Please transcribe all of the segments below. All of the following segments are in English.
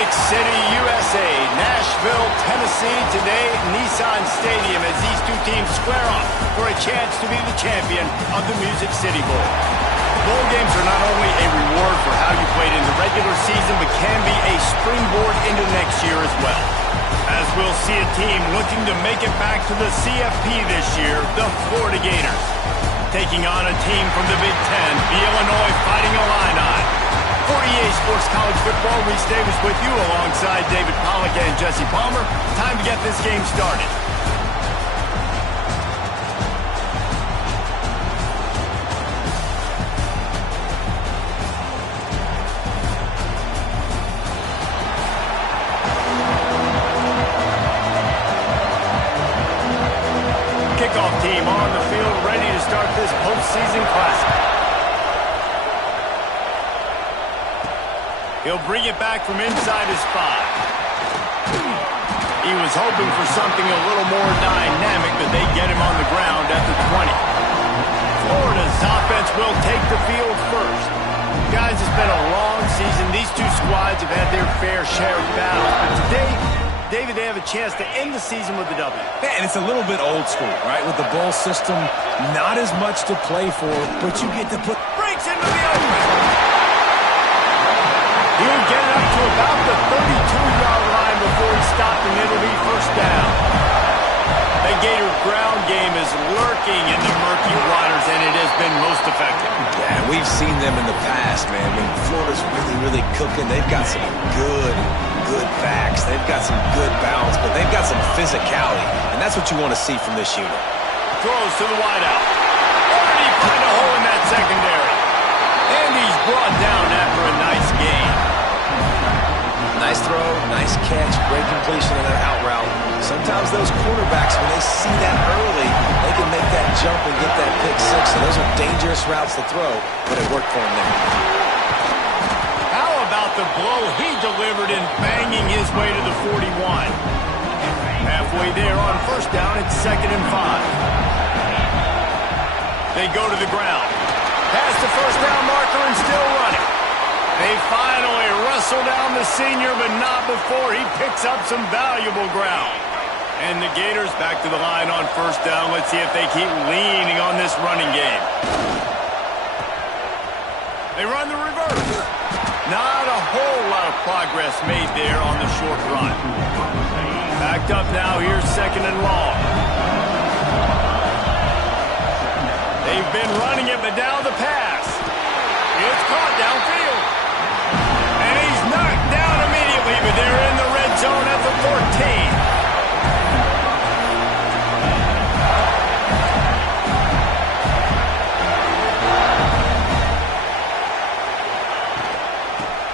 Music City, USA, Nashville, Tennessee, today at Nissan Stadium as these two teams square off for a chance to be the champion of the Music City Bowl. Bowl games are not only a reward for how you played in the regular season, but can be a springboard into next year as well. As we'll see a team looking to make it back to the CFP this year, the Florida Gators. Taking on a team from the Big Ten, the Illinois Fighting Illini. 48 Sports College Football, Reese Davis with you alongside David Pollack and Jesse Palmer. Time to get this game started. Kickoff team on the field, ready to start this postseason classic. He'll bring it back from inside his 5. He was hoping for something a little more dynamic, but they get him on the ground at the 20. Florida's offense will take the field first. Guys, it's been a long season. These two squads have had their fair share of battles, but today, David, they have a chance to end the season with a W. Yeah, and it's a little bit old school, right? With the bowl system, not as much to play for, but you get to put... Breaks into the open. He'll get it up to about the 32-yard line before he stopped, and it'll be first down. The Gator ground game is lurking in the murky waters, and it has been most effective. Yeah, we've seen them in the past, man. I mean, Florida's really cooking. They've got some good backs. They've got some good balance, but they've got some physicality, and that's what you want to see from this unit. Throws to the wideout. Already find a hole in that secondary. And he's brought down after a nice gain. Nice throw, nice catch, great completion of that out route. Sometimes those quarterbacks, when they see that early, they can make that jump and get that pick six. So those are dangerous routes to throw, but it worked for him there. How about the blow he delivered in banging his way to the 41? Halfway there on first down, it's 2nd and 5. They go to the ground. Past the first down marker and still running. They finally wrestle down the senior, but not before he picks up some valuable ground. And the Gators back to the line on first down. Let's see if they keep leaning on this running game. They run the reverse. Not a whole lot of progress made there on the short run. Backed up now, here's 2nd and long. They've been running it, but now the pass. It's caught downfield. And he's knocked down immediately, but they're in the red zone at the 14.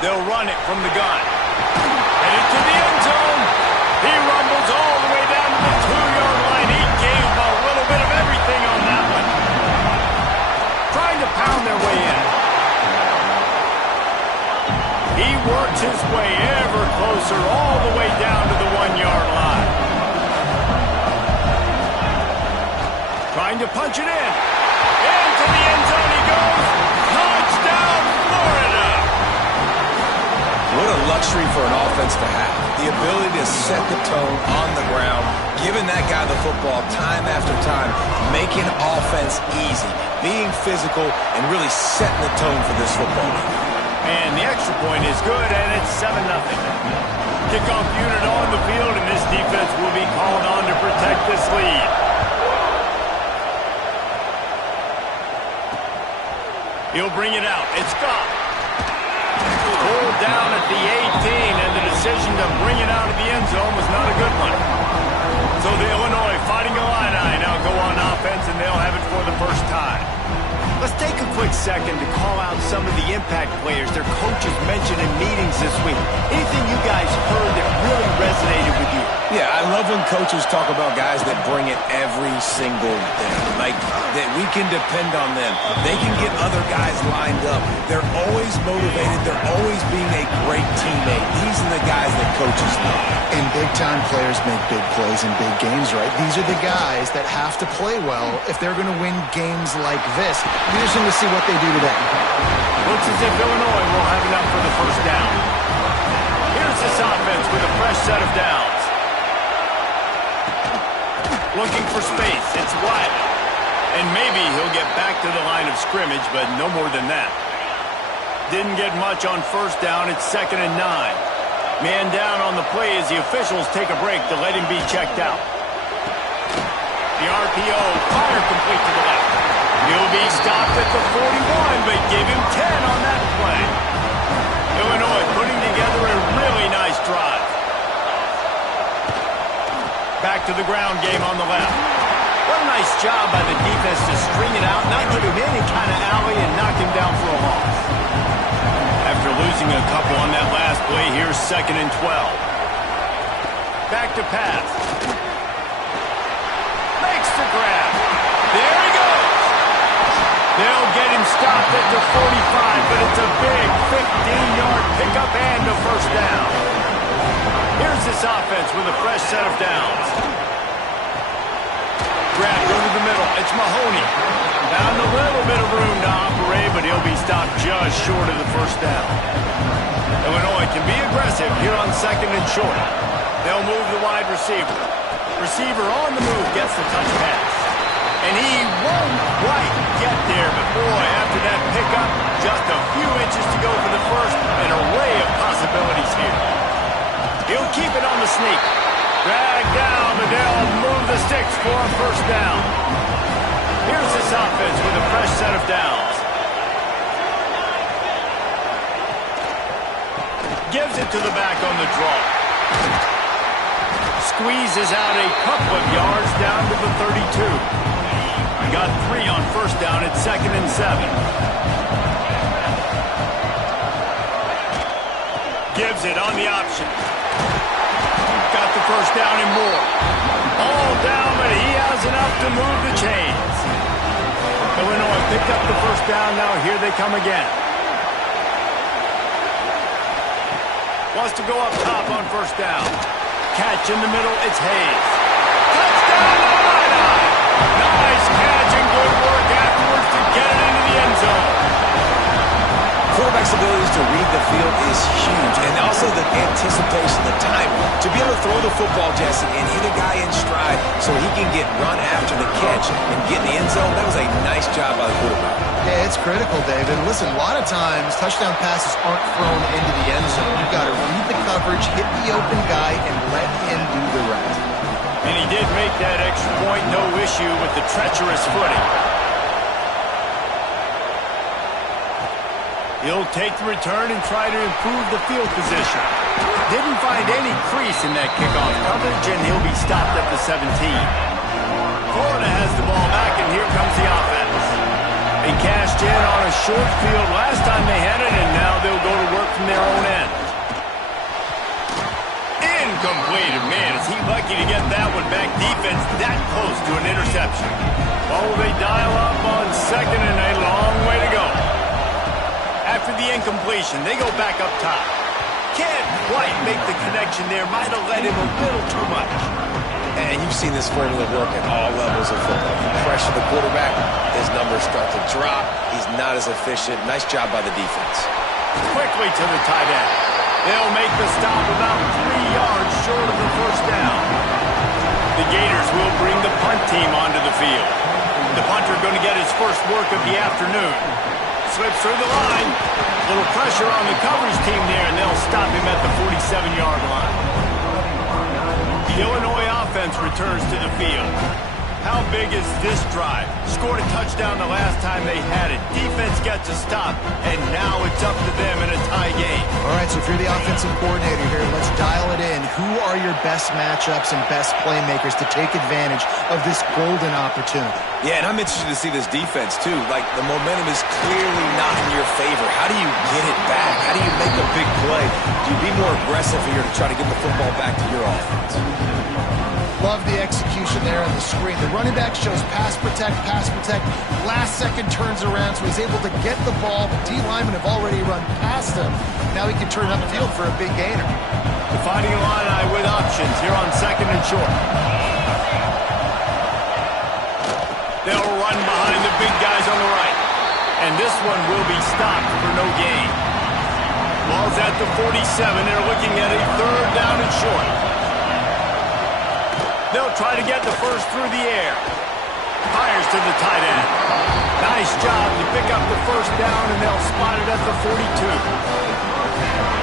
They'll run it from the gun. Headed to the end zone. He rumbles all the way down to the 2-yard line. He gave a little bit of everything on that one. Trying to pound their way in. He works his way ever closer all the way down to the 1-yard line. Trying to punch it in. Into the end zone he goes. Touchdown, Florida! What a luxury for an offense to have. The ability to set the tone on the ground, giving that guy the football time after time, making offense easy, being physical, and really setting the tone for this football game. And the extra point is good, and it's 7-0. Kickoff unit on the field, and this defense will be called on to protect this lead. He'll bring it out. It's Scott. Pulled down at the 18, and the decision to bring it out of the end zone was not a good one. So the Illinois Fighting Illini now go on offense, and they'll have it for the first time. Let's take a quick second to call out some of the impact players their coaches mentioned in meetings this week. Anything you guys heard that really resonated with you? Yeah, I love when coaches talk about guys that bring it every single day. Like, that we can depend on them. They can get other guys lined up. They're always motivated. They're always being a great teammate. These are the guys that coaches love. And big-time players make big plays in big games, right? These are the guys that have to play well if they're going to win games like this. Be interesting to see what they do today. Looks as if Illinois will have enough for the first down. Here's the this offense with a fresh set of downs. Looking for space. It's Wiley. And maybe he'll get back to the line of scrimmage, but no more than that. Didn't get much on first down. It's 2nd and 9. Man down on the play as the officials take a break to let him be checked out. The RPO, fire complete to the left. He'll be stopped at the 41, but give him 10 on that play. Illinois putting together a really nice drive. Back to the ground game on the left. What a nice job by the defense to string it out, not give him any kind of alley, and knock him down for a loss. After losing a couple on that last play, here's 2nd and 12. Back to pass. Makes the grab. There he goes. They'll get him stopped at the 45, but it's a big 15-yard pickup and a first down. Here's this offense with a fresh set of downs. Grab, go to the middle. It's Mahoney. Found a little bit of room to operate, but he'll be stopped just short of the first down. Illinois can be aggressive here on 2nd and short. They'll move the wide receiver. Receiver on the move gets the touch pass. And he won't quite get there, but boy, after that pickup, just a few inches to go for the first. An array of possibilities here. He'll keep it on the sneak. Drag down, but they'll move the sticks for a first down. Here's this offense with a fresh set of downs. Gives it to the back on the draw. Squeezes out a couple of yards down to the 32. Got 3 on first down at 2nd and 7. Gives it on the option. Got the first down and more. All down, but he has enough to move the chains. Illinois picked up the first down. Now here they come again. Wants to go up top on first down. Catch in the middle. It's Hayes. Touchdown, Illini! Nice catch and good work afterwards to get it into the end zone. Quarterback's abilities to read the field is huge, and also the anticipation, the time to be able to throw the football, Jesse, and hit a guy in stride so he can get run after the catch and get in the end zone. That was a nice job by the quarterback. Yeah, it's critical, David. Listen, a lot of times touchdown passes aren't thrown into the end zone. You've got to read the coverage, hit the open guy, and let him do the rest. And he did make that extra point, no issue with the treacherous footing. He'll take the return and try to improve the field position. Didn't find any crease in that kickoff coverage, and he'll be stopped at the 17. Florida has the ball back, and here comes the offense. They cashed in on a short field last time they had it, and now they'll go to work from their own end. Incomplete. Man, is he lucky to get that one back. Defense that close to an interception. Oh, they dial up on 2nd and a long way to go. After the incompletion, they go back up top. Can't quite make the connection there. Might have led him a little too much. And you've seen this formula work at all levels of football. You pressure the quarterback, his numbers start to drop. He's not as efficient. Nice job by the defense. Quickly to the tight end. They'll make the stop about 3 yards short of the first down. The Gators will bring the punt team onto the field. The punter going to get his first work of the afternoon. Slips through the line. Little pressure on the coverage team there, and they'll stop him at the 47-yard line. The Illinois offense returns to the field. How big is this drive? Scored a touchdown the last time they had it. Defense gets a stop, and now it's up to them in a tie game. All right, so if you're the offensive coordinator here, let's dial it in. Who are your best matchups and best playmakers to take advantage of this golden opportunity? Yeah, and I'm interested to see this defense, too. Like, the momentum is clearly not in your favor. How do you get it back? How do you make a big play? Do you be more aggressive here to try to get the football back to your offense? Love the execution there on the screen. The running back shows pass protect. Last second turns around, so he's able to get the ball. The D-linemen have already run past him. Now he can turn upfield for a big gainer. Defining Illini with options here on 2nd and short. They'll run behind the big guys on the right. And this one will be stopped for no gain. Ball's is at the 47. They're looking at a third down and short. They'll try to get the first through the air. Fires to the tight end. Nice job to pick up the first down, and they'll spot it at the 42.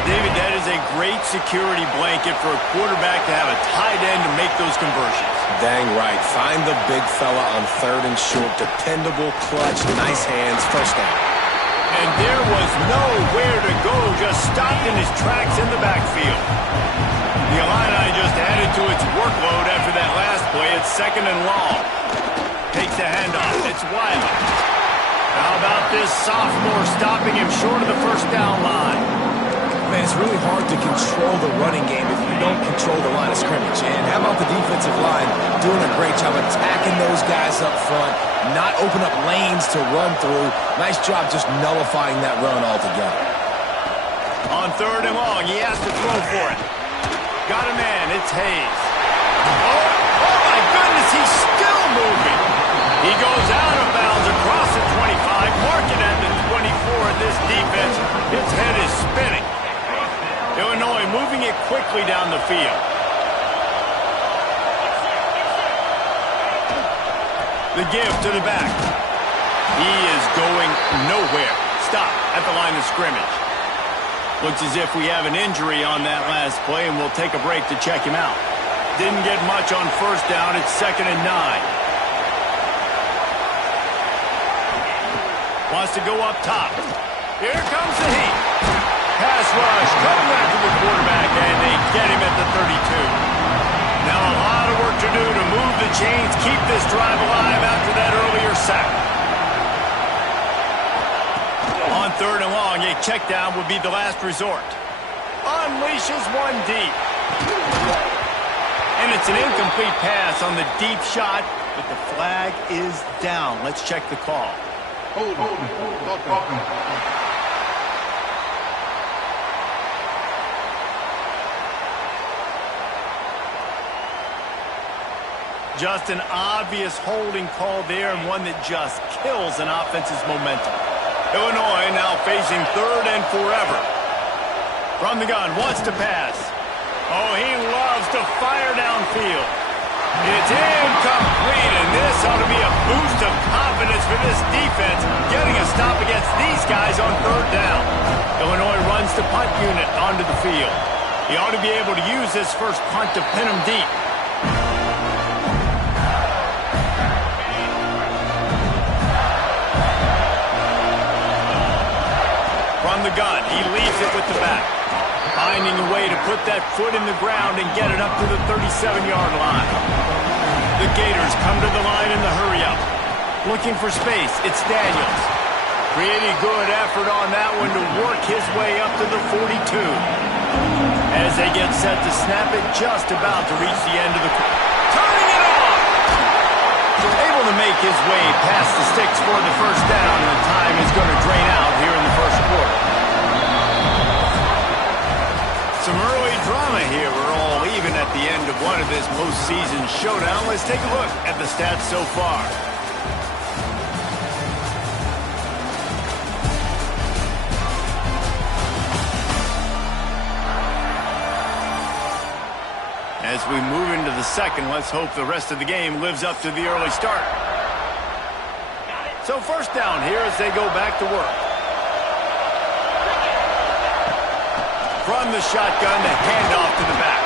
David, that is a great security blanket for a quarterback to have a tight end to make those conversions. Dang right. Find the big fella on third and short. Dependable, clutch, nice hands, first down. And there was nowhere to go, just stopped in his tracks in the backfield. The Illini just added to its workload after that last play. It's second and long. Takes the handoff. It's Wiley. How about this sophomore stopping him short of the first down line? Man, it's really hard to control the running game if you don't control the line of scrimmage. And how about the defensive line doing a great job attacking those guys up front, not open up lanes to run through. Nice job just nullifying that run altogether. On third and long, he has to throw for it. Got a man, it's Hayes. Oh my goodness, he's still moving. He goes out of bounds across the 25, marking at the 24. This defense, his head is spinning. Illinois moving it quickly down the field. The give to the back. He is going nowhere. Stop at the line of scrimmage. Looks as if we have an injury on that last play, and we'll take a break to check him out. Didn't get much on first down. It's 2nd and 9. Wants to go up top. Here comes the heat. Pass rush coming after the quarterback, and they get him at the 32. Now a lot of work to do to move the chains, keep this drive alive after that earlier sack. On third and long, a check down would be the last resort. Unleashes one deep. And it's an incomplete pass on the deep shot, but the flag is down. Let's check the call. Hold on. Just an obvious holding call there, and one that just kills an offense's momentum. Illinois now facing third and forever. From the gun, wants to pass. Oh, he loves to fire downfield. It's incomplete, and this ought to be a boost of confidence for this defense, getting a stop against these guys on third down. Illinois runs the punt unit onto the field. He ought to be able to use this first punt to pin him deep. From the gun, he leaves it with the back. Finding a way to put that foot in the ground and get it up to the 37-yard line. The Gators come to the line in the hurry-up. Looking for space, it's Daniels. Pretty good effort on that one to work his way up to the 42. As they get set to snap it, just about to reach the end of the quarter. Turning it off! Able to make his way past the sticks for the first down, and the time is going to drain out here in the first quarter. Some early drama here. We're all even at the end of one of this postseason showdown. Let's take a look at the stats so far. As we move into the second, let's hope the rest of the game lives up to the early start. So first down here as they go back to work. From the shotgun, the handoff to the back.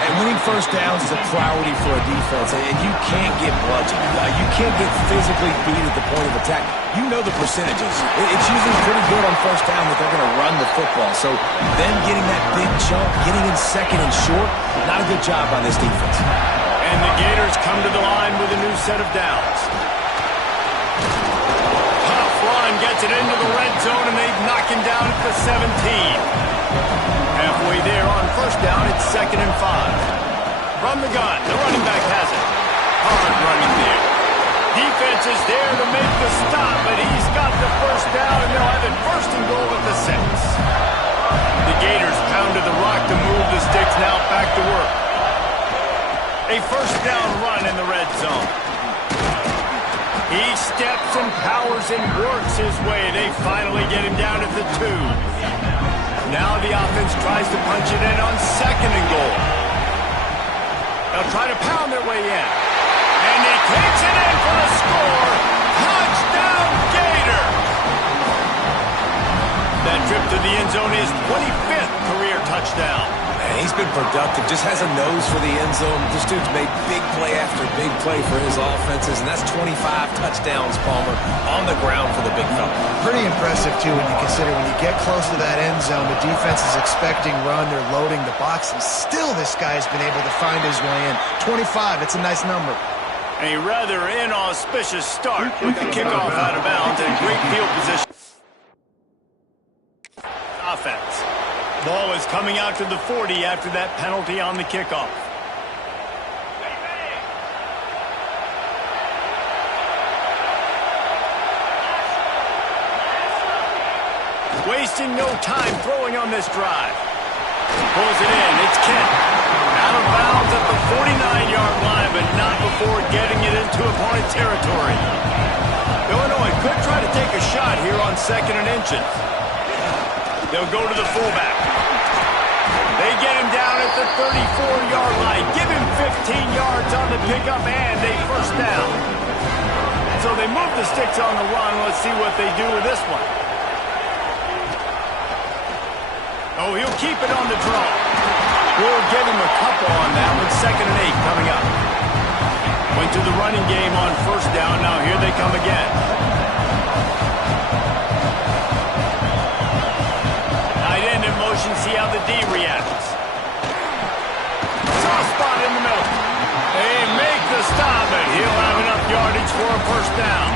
And winning first downs is a priority for a defense, and you can't get bludgeoned. You can't get physically beat at the point of attack. You know the percentages. It's usually pretty good on first down that they're going to run the football. So then getting that big chunk, getting in second and short, not a good job by this defense. And the Gators come to the line with a new set of downs. Tough run gets it into the red zone, and they knock him down at the 17. Halfway there on first down, it's 2nd and 5. From the gun, the running back has it. Hard running there. Defense is there to make the stop, but he's got the first down, and they'll have it first and goal at the 6. The Gators pounded the rock to move the sticks, now back to work. A first down run in the red zone. He steps and powers and works his way. They finally get him down at the 2. Now the offense tries to punch it in on 2nd and goal. They'll try to pound their way in. And he takes it in for a score. Touchdown, Gator! That trip to the end zone is 25th career touchdown. Man, he's been productive, just has a nose for the end zone. This dude's made big play after big play for his offenses, and that's 25 touchdowns, Palmer, on the ground for the big fella. Pretty impressive, too, when you consider when you get close to that end zone, the defense is expecting run, they're loading the box, and still this guy's been able to find his way in. 25, it's a nice number. A rather inauspicious start with the kickoff out of bounds and great field position. Offense. Ball is coming out to the 40 after that penalty on the kickoff. Wasting no time throwing on this drive. Pulls it in. It's Kent. Out of bounds at the 49-yard line, but not before getting it into opponent territory. Illinois could try to take a shot here on 2nd and inches. They'll go to the fullback. They get him down at the 34-yard line. Give him 15 yards on the pickup and a first down. So they move the sticks on the run. Let's see what they do with this one. Oh, he'll keep it on the draw. We'll give him a couple on that one. 2nd and 8 coming up. Went to the running game on first down. Now here they come again. Tight end in motion. See how the D reacts. Soft spot in the middle. They make the stop, but he'll have enough yardage for a first down.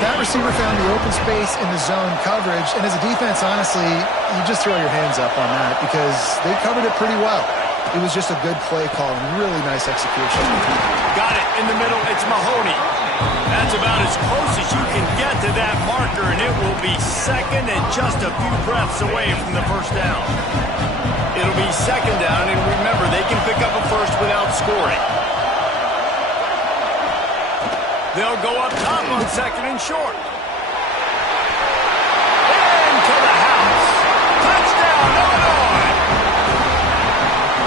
That receiver found the open space in the zone coverage, and as a defense, honestly, you just throw your hands up on that because they covered it pretty well. It was just a good play call and really nice execution. Got it in the middle. It's Mahoney. That's about as close as you can get to that marker, and it will be 2nd and just a few breaths away from the first down. It'll be 2nd down, and remember, they can pick up a first without scoring. They'll go up top on 2nd and short. Into the house. Touchdown, Illinois!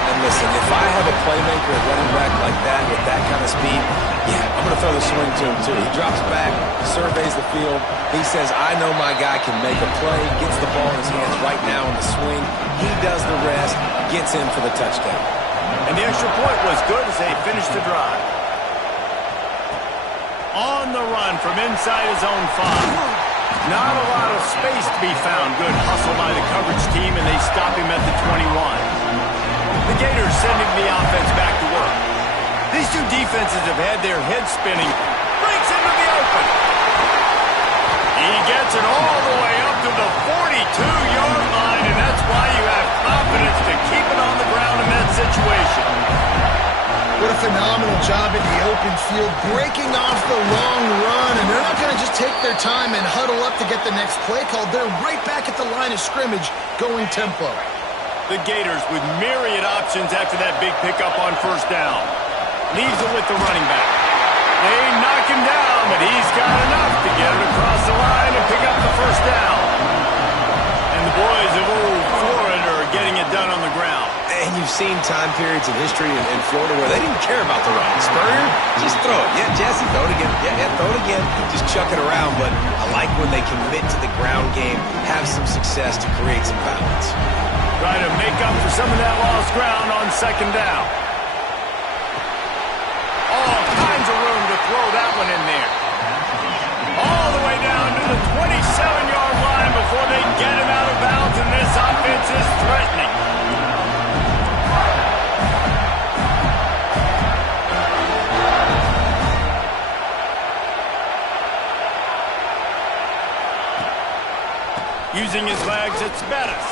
And listen, if I have a playmaker at running back like that with that kind of speed, yeah, I'm going to throw the swing to him too. He drops back, surveys the field. He says, I know my guy can make a play, gets the ball in his hands right now in the swing. He does the rest, gets in for the touchdown. And the extra point was good as they finished the drive. On the run from inside his own 5. Not a lot of space to be found. Good hustle by the coverage team, and they stop him at the 21. The Gators sending the offense back to work. These two defenses have had their heads spinning. Breaks into the open. He gets it all the way up to the 42-yard line, and that's why you have confidence to keep it on the ground in that situation. What a phenomenal job in the open field, breaking off the long run, and they're not going to just take their time and huddle up to get the next play called. They're right back at the line of scrimmage, going tempo. The Gators with myriad options after that big pickup on first down. Leaves it with the running back. They knock him down, but he's got enough to get it across the line and pick up the first down. And the boys of old Florida are getting it done on the ground. And you've seen time periods in history in Florida where they didn't care about the run. Spurrier, just throw it. Yeah, Jesse, throw it again. Yeah, throw it again. Just chuck it around. But I like when they commit to the ground game, have some success to create some balance. Try to make up for some of that lost ground on 2nd down. All kinds of room to throw that one in there. All the way down to the 27-yard line before they get him out of bounds, and this offense is threatening. Using his legs, it's Bettis.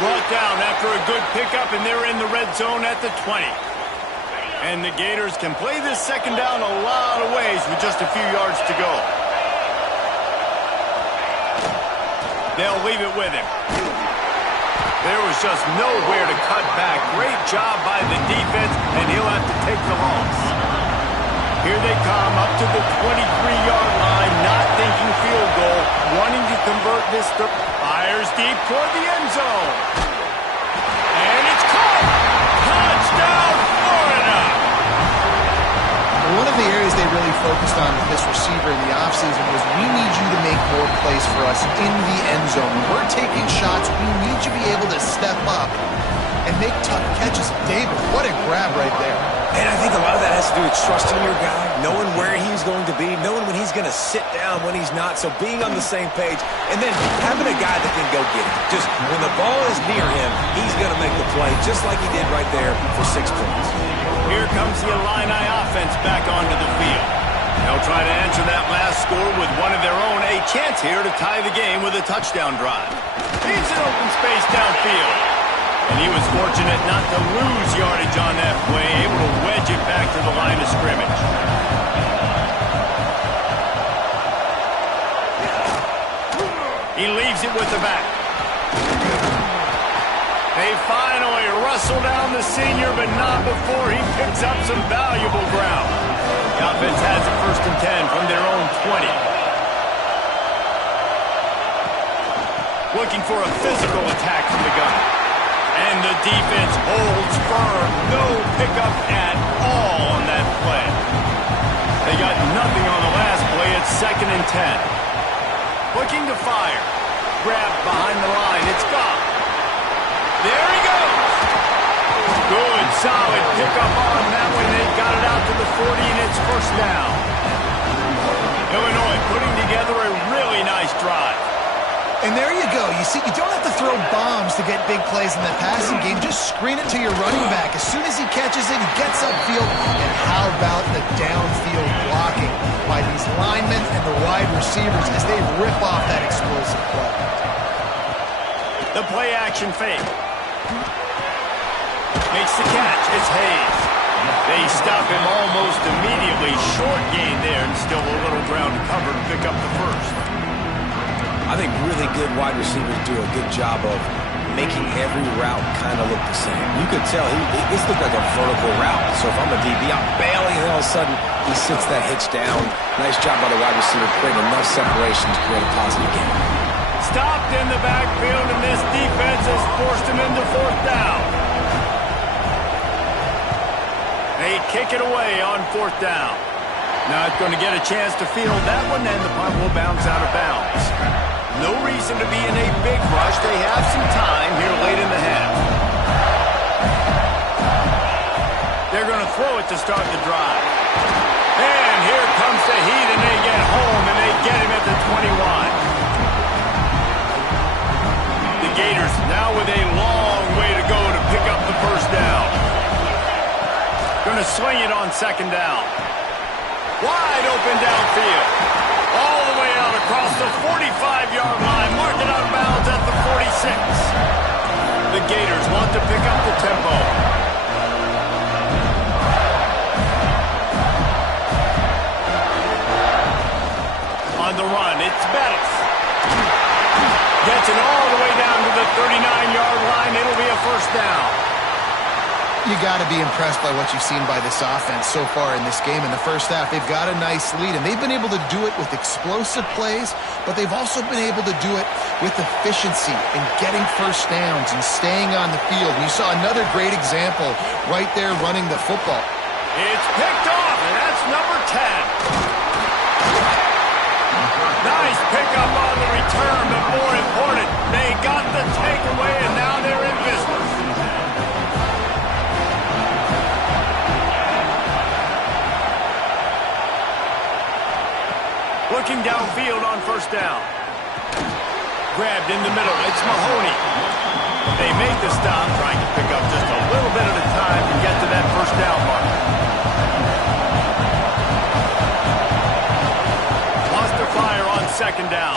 Brought down after a good pickup, and they're in the red zone at the 20. And the Gators can play this 2nd down a lot of ways with just a few yards to go. They'll leave it with him. There was just nowhere to cut back. Great job by the defense, and he'll have to take the loss. Here they come up to the 23-yard line, not forward-thinking field goal, wanting to convert this. Fires deep toward the end zone. And it's caught! Touchdown, Florida! One of the areas they really focused on with this receiver in the offseason was we need you to make more plays for us in the end zone. When we're taking shots, we need you to be able to step up and make tough catches. David, what a grab right there. And I think a lot of that has to do with trusting your guy, knowing where he's going to be, knowing when he's going to sit down, when he's not, so being on the same page, and then having a guy that can go get it. Just when the ball is near him, he's going to make the play, just like he did right there for 6 points. Here comes the Illini offense back onto the field. They'll try to answer that last score with one of their own. A chance here to tie the game with a touchdown drive. He's in open space downfield. And he was fortunate not to lose yardage on that play, able to wedge it back to the line of scrimmage. He leaves it with the back. They finally rustle down the senior, but not before he picks up some valuable ground. The offense has a 1st and 10 from their own 20. Looking for a physical attack from the gun. And the defense holds firm. No pickup at all on that play. They got nothing on the last play. It's 2nd and 10. Looking to fire. Grabbed behind the line. It's gone. There he goes. Good, solid pickup on that one. They got it out to the 40, and it's 1st down. Illinois putting together a really nice drive. And there you go. You see, you don't have to throw bombs to get big plays in the passing game. Just screen it to your running back. As soon as he catches it, he gets upfield. And how about the downfield blocking by these linemen and the wide receivers as they rip off that explosive play. The play-action fake. Makes the catch. It's Hayes. They stop him almost immediately. Short gain there, and still a little ground to cover to pick up the 1st. I think really good wide receivers do a good job of making every route kind of look the same. You could tell this looked like a vertical route. So if I'm a DB, I'm bailing, and all of a sudden he sits that hitch down. Nice job by the wide receiver, creating enough separation to create a positive game. Stopped in the backfield, and this defense has forced him into 4th down. They kick it away on 4th down. Not going to get a chance to field that one, and the punt will bounce out of bounds. No reason to be in a big rush. They have some time here late in the half. They're going to throw it to start the drive. And here comes the heat, and they get home, and they get him at the 21. The Gators now with a long way to go to pick up the 1st down. Going to swing it on 2nd down. Wide open downfield. All the way out across the 45-yard line. Mark it out of bounds at the 46. The Gators want to pick up the tempo. On the run, it's Bettis. Gets it all the way down to the 39-yard line. It'll be a 1st down. You got to be impressed by what you've seen by this offense so far in this game. In the 1st half, they've got a nice lead, and they've been able to do it with explosive plays, but they've also been able to do it with efficiency and getting 1st downs and staying on the field. And you saw another great example right there running the football. It's picked off, and that's number 10. Nice pickup on the return, but more important, they got the takeaway, and now they're in business. Looking downfield on 1st down. Grabbed in the middle. It's Mahoney. They make the stop, trying to pick up just a little bit at a time to get to that 1st down mark. Lost their fire on 2nd down.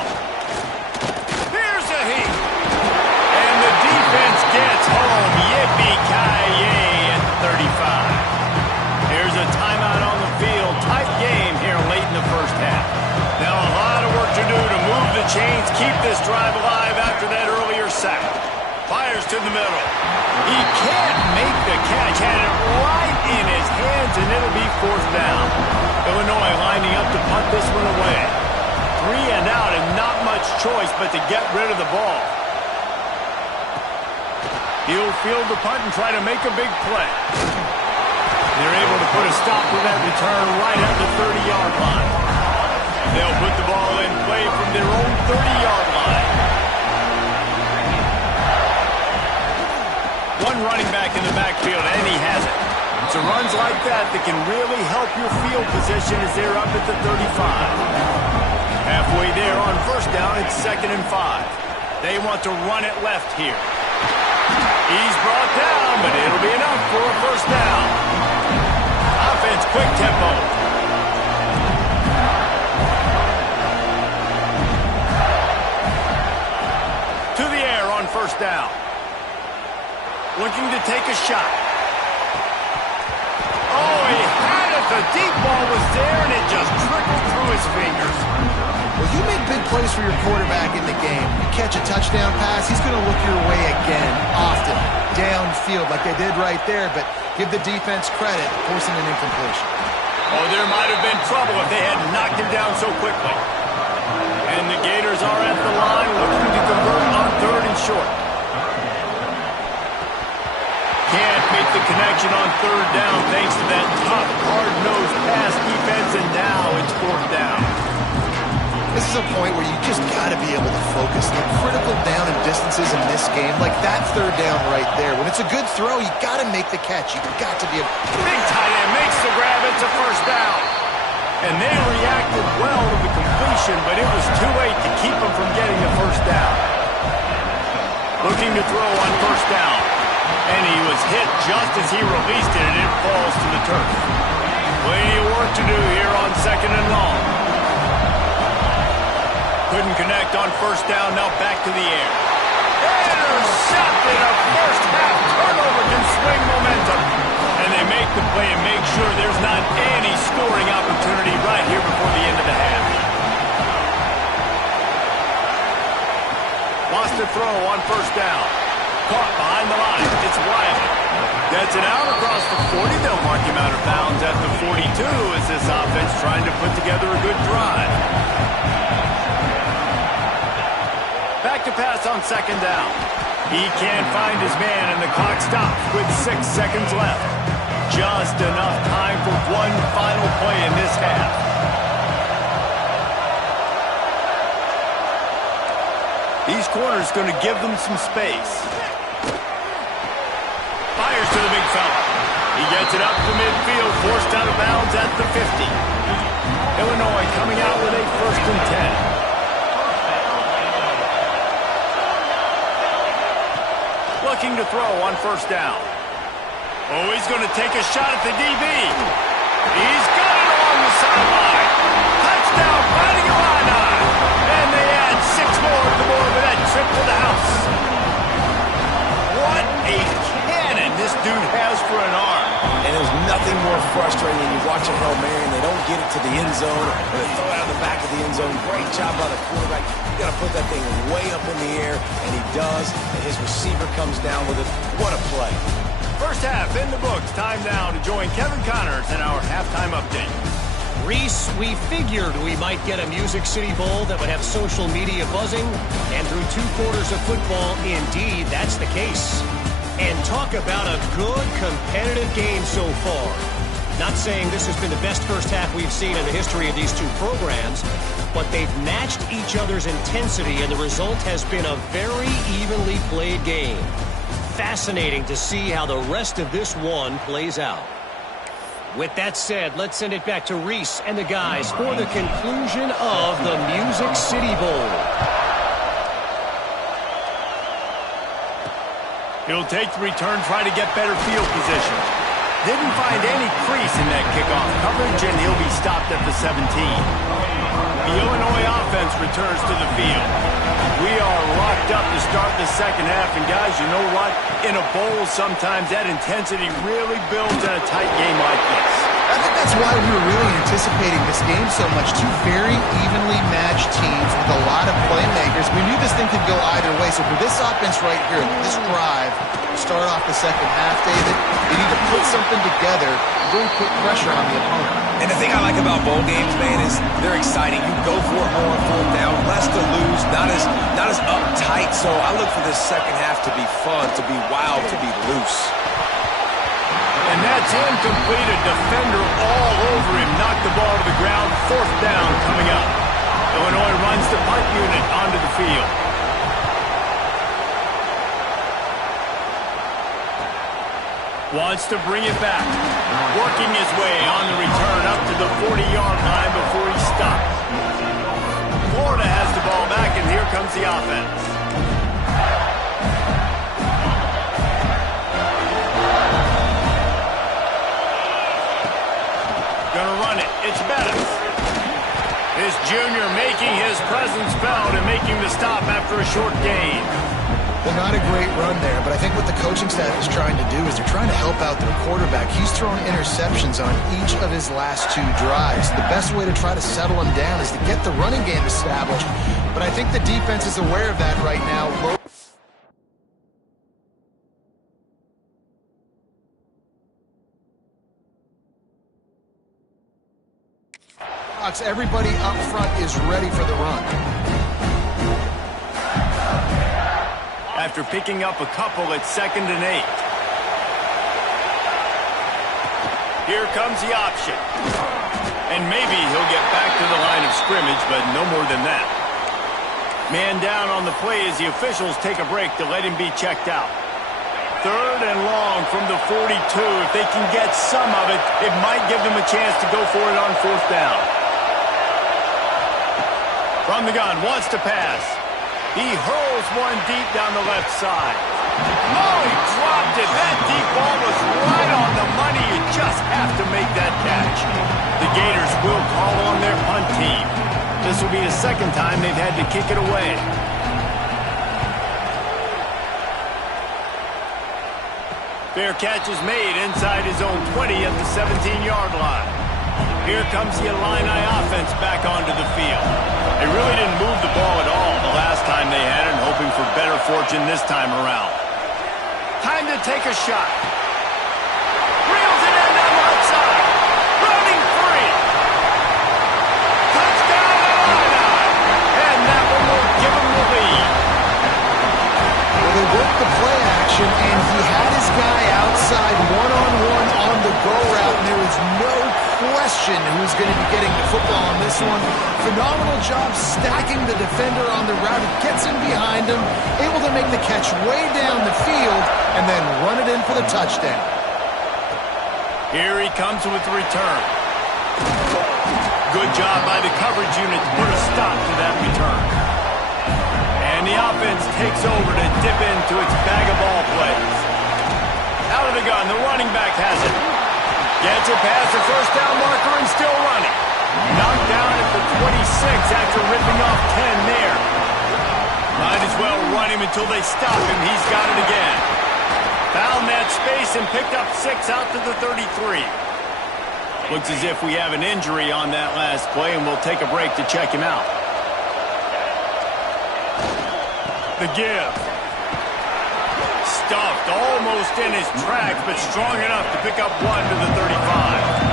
Here's a heat. And the defense gets home. Yippee-ki-yay at 35. Here's a timeout on the field. Tight game here late in the 1st half. Now a lot of work to do to move the chains, keep this drive alive after that earlier sack. Fires to the middle. He can't make the catch. Had it right in his hands, and it'll be 4th down. Illinois lining up to punt this one away. 3 choice but to get rid of the ball. He'll field the punt and try to make a big play. They're able to put a stop to that return right at the 30-yard line. They'll put the ball in play from their own 30-yard line. One running back in the backfield, and he has it. So runs like that can really help your field position as they're up at the 35. Halfway there on first down, it's 2nd and 5. They want to run it left here. He's brought down, but it'll be enough for a first down. Offense, quick tempo. To the air on first down. Looking to take a shot. Oh, he had it. The deep ball was there, and it just trickled through his fingers. Well, you make big plays for your quarterback in the game. You catch a touchdown pass, he's going to look your way again, often, downfield like they did right there, but give the defense credit, forcing an incompletion. Oh, there might have been trouble if they had knocked him down so quickly. And the Gators are at the line looking to convert on 3rd and short. Can't make the connection on 3rd down thanks to that tough, hard-nosed pass defense, and now it's 4th down. This is a point where you just got to be able to focus. The critical down and distances in this game, like that 3rd down right there. When it's a good throw, you got to make the catch. You got to be able. Big tight end makes the grab. It's a first down. And they reacted well to the completion, but it was too late to keep them from getting the first down. Looking to throw on first down. And he was hit just as he released it, and it falls to the turf. Plenty of work to do here on 2nd and long. Couldn't connect on first down, now back to the air. Intercepted! A first-half turnover can swing momentum. And they make the play and make sure there's not any scoring opportunity right here before the end of the half. Lost a throw on first down. Caught behind the line. It's Wiley. Gets it out across the 40. They'll mark him out of bounds at the 42 as this offense trying to put together a good drive. Back to pass on 2nd down. He can't find his man, and the clock stops with 6 seconds left. Just enough time for one final play in this half. These corners going to give them some space. Fires to the big fella. He gets it up to midfield, forced out of bounds at the 50. Illinois coming out with a 1st and 10. Looking to throw on first down. Oh, he's going to take a shot at the DB. He's got it along the sideline. Touchdown, Fighting Illini. And they add 6 more to the board with that trip to the house. What a cannon this dude has for an arm. And there's nothing more frustrating when you watch a Hail Mary and they don't get it to the end zone, or they throw it out of the back of the end zone. Great job by the quarterback. You got to put that thing way up in the air, and he does, and his receiver comes down with it. What a play. First half in the books. Time now to join Kevin Connors in our halftime update. Reese, we figured we might get a Music City Bowl that would have social media buzzing, and through 2 quarters of football, indeed, that's the case. And talk about a good competitive game so far. Not saying this has been the best first half we've seen in the history of these 2 programs, but they've matched each other's intensity, and the result has been a very evenly played game. Fascinating to see how the rest of this one plays out. With that said, let's send it back to Reese and the guys for the conclusion of the Music City Bowl. He'll take the return, try to get better field position. Didn't find any crease in that kickoff coverage, and he'll be stopped at the 17. The Illinois offense returns to the field. We are locked up to start the second half, and guys, you know what? In a bowl, sometimes that intensity really builds in a tight game like this. I think that's why we were really anticipating this game so much. 2 very evenly matched teams with a lot of playmakers. We knew this thing could go either way. So for this offense right here, this drive, to start off the second half, David, they need to put something together and really put pressure on the opponent. And the thing I like about bowl games, man, is they're exciting. You go for it more on fourth down, less to lose, not as uptight. So I look for this second half to be fun, to be wild, to be loose. And that's incomplete. A defender all over him. Knocked the ball to the ground. Fourth down coming up. Illinois runs the punt unit onto the field. Wants to bring it back. Working his way on the return up to the 40-yard line before he stops. Florida has the ball back, and here comes the offense. Gonna run it. It's Bettis. This junior making his presence felt and making the stop after a short gain. Well, not a great run there, but I think what the coaching staff is trying to do is they're trying to help out their quarterback. He's thrown interceptions on each of his last 2 drives. The best way to try to settle him down is to get the running game established, but I think the defense is aware of that right now. Everybody up front is ready for the run. After picking up a couple at 2nd and 8. Here comes the option. And maybe he'll get back to the line of scrimmage, but no more than that. Man down on the play as the officials take a break to let him be checked out. 3rd and long from the 42. If they can get some of it, it might give them a chance to go for it on 4th down. From the gun, wants to pass. He hurls one deep down the left side. Oh, he dropped it. That deep ball was right on the money. You just have to make that catch. The Gators will call on their punt team. This will be the 2nd time they've had to kick it away. Fair catch is made inside his own 20 at the 17-yard line. Here comes the Illini offense back onto the field. They really didn't move the ball at all the last time they had it, hoping for better fortune this time around. Time to take a shot. Reels it in on the left side. Running free. Touchdown, Illini. And that one will give them the lead. Well, they worked the play action, and he had his guy outside one-on-one on the go route, and there was no question who's going to be getting the football on this one. Phenomenal job stacking the defender on the route. It gets him behind him, able to make the catch way down the field, and then run it in for the touchdown. Here he comes with the return. Good job by the coverage unit to put a stop to that return. And the offense takes over to dip into its bag of ball plays. Out of the gun, the running back has it. Gets it past the first down marker and still running. Knocked down at the 26 after ripping off 10 there. Might as well run him until they stop him. He's got it again. Found that space and picked up 6 out to the 33. Looks as if we have an injury on that last play, and we'll take a break to check him out. The give. Stuffed almost in his tracks, but strong enough to pick up 1 to the 35.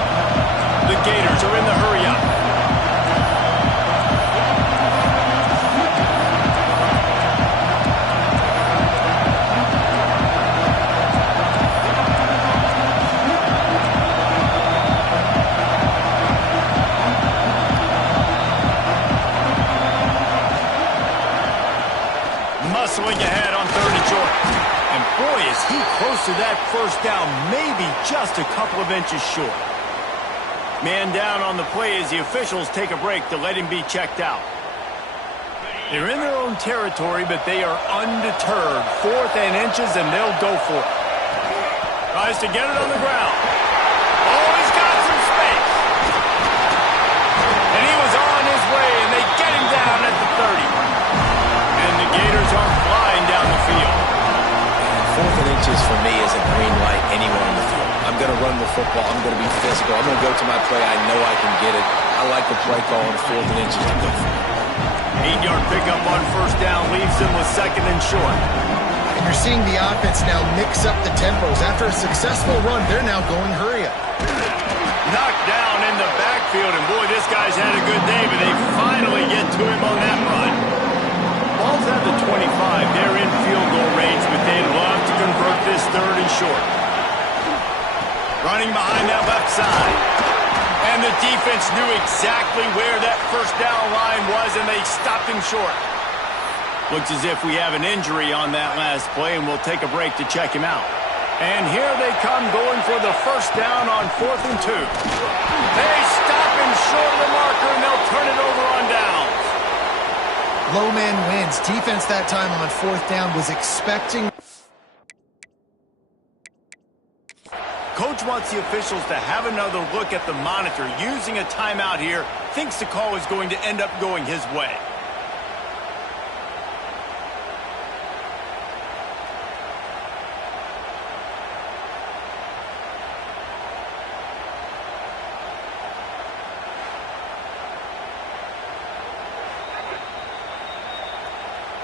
The Gators are in the hurry-up. Muscling ahead on 3rd and short. And boy, is he close to that first down, maybe just a couple of inches short. Man down on the play as the officials take a break to let him be checked out. They're in their own territory, but they are undeterred. 4th and inches, and they'll go for it. Tries to get it on the ground. Oh, he's got some space. And he was on his way, and they get him down at the 30. And the Gators are flying down the field. 4th and inches for me is a green light anywhere on the field. I'm going to run the football. I'm going to be physical. I'm going to go to my play. I know I can get it. I like the play call on 4th and inches to go for it. 8-yard pickup on first down leaves them with 2nd and short. And you're seeing the offense now mix up the tempos. After a successful run, they're now going hurry up. Knocked down in the backfield. field, and boy, this guy's had a good day, but they finally get to him on that run. Ball's at the 25. They're in field goal range, but they'd love to convert this third and short. Running behind that left side. And the defense knew exactly where that first down line was, and they stopped him short. Looks as if we have an injury on that last play, and we'll take a break to check him out. And here they come going for the first down on 4th and 2. They stop him short of the marker, and they'll turn it over on downs. Low man wins. Defense that time on 4th down was expecting. Coach wants the officials to have another look at the monitor. Using a timeout here, thinks the call is going to end up going his way.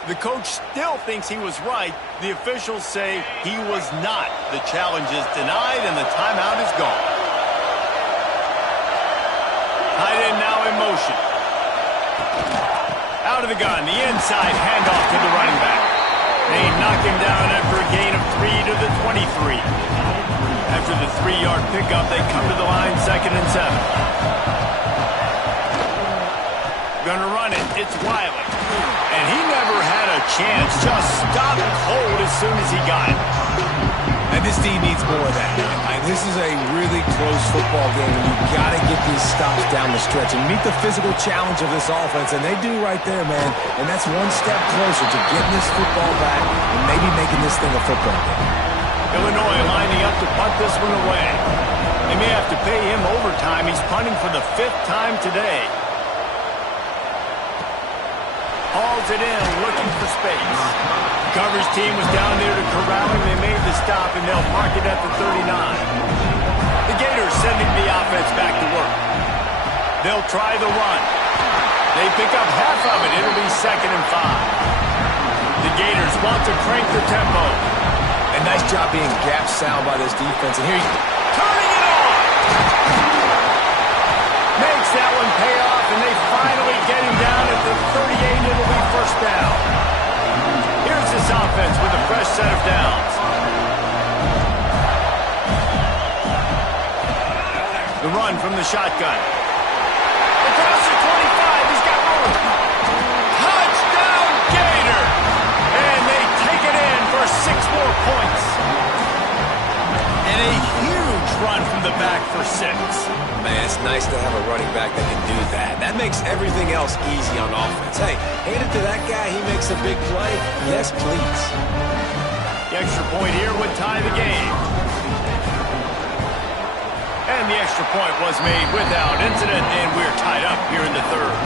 The coach still thinks he was right. The officials say he was not. The challenge is denied, and the timeout is gone. Tight end now in motion. Out of the gun, the inside handoff to the running back. They knock him down after a gain of 3 to the 23. After the 3-yard pickup, they come to the line 2nd and 7. Gonna run it. It's Wiley. And he never had a chance. Just stopped cold as soon as he got it. And this team needs more of that. This is a really close football game, and you've got to get these stops down the stretch and meet the physical challenge of this offense, and they do right there, man. And that's one step closer to getting this football back and maybe making this thing a football game. Illinois lining up to punt this one away. They may have to pay him overtime. He's punting for the 5th time today. Hauls it in, looking for space. The coverage team was down there to corral him. They made the stop, and they'll mark it at the 39. The Gators sending the offense back to work. They'll try the run. They pick up half of it. It'll be 2nd and 5. The Gators want to crank the tempo. A nice job being gap sound by this defense. And here you turning it on. Makes that one pay off, and they finally get him down at the 38. It'll be first down. Here's this offense with a fresh set of downs. The run from the shotgun. Across the 25. He's got room. Touchdown, Gator! And they take it in for 6 more points. And a huge run from the back for 6. Man, it's nice to have a running back that can do that. That makes everything else easy on offense. Hey, hand it to that guy. He makes a big play. Yes, please. The extra point here would tie the game. And the extra point was made without incident, and we're tied up here in the 3rd.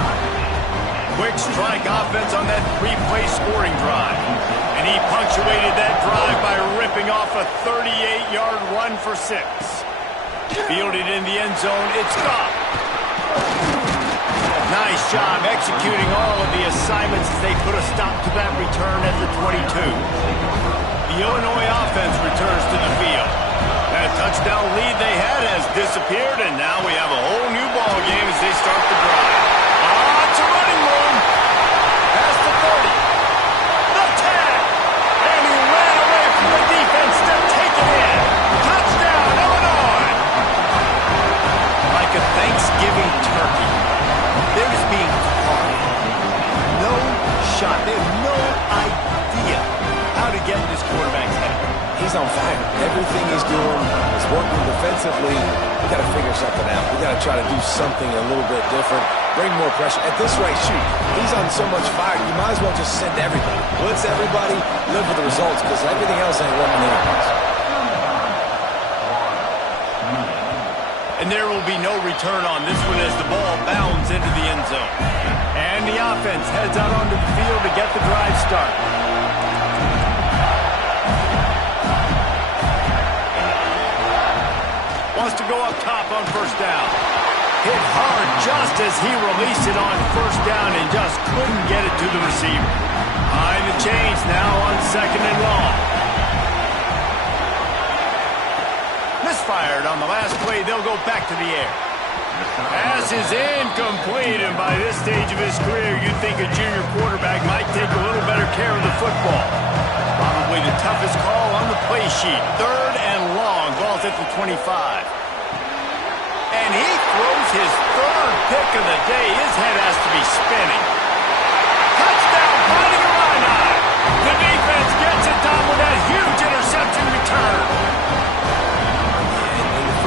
Quick strike offense on that 3-play scoring drive. And he punctuated that drive by ripping off a 38-yard run for 6. Fielded in the end zone, it's gone. Nice job executing all of the assignments as they put a stop to that return at the 22. The Illinois offense returns to the field. That touchdown lead they had has disappeared, and now we have a whole new ball game as they start the drive. Lots of running room. Past the 30. The 10. And he ran away from the defense to take it in. Touchdown, Illinois. Like a Thanksgiving turkey. They're just being caught. No shot. They have no idea how to get in this quarterback's head. He's on fire. Everything he's doing is working defensively. We got to figure something out. We got to try to do something a little bit different. Bring more pressure. At this rate, shoot, he's on so much fire, you might as well just send everybody. Blitz everybody, live with the results, because everything else ain't working anyways. And there will be no return on this one as the ball bounds into the end zone. And the offense heads out onto the field to get the drive started. Wants to go up top on first down. Hit hard just as he released it on first down and just couldn't get it to the receiver. Behind the chains now on 2nd and long. Misfired on the last play. They'll go back to the air. As is incomplete, and by this stage of his career, you'd think a junior quarterback might take a little better care of the football. Probably the toughest call on the play sheet. 3rd and long, ball's at the 25. And he throws his 3rd pick of the day. His head has to be spinning. Touchdown, fighting Illini. The defense gets it done with that huge interception return.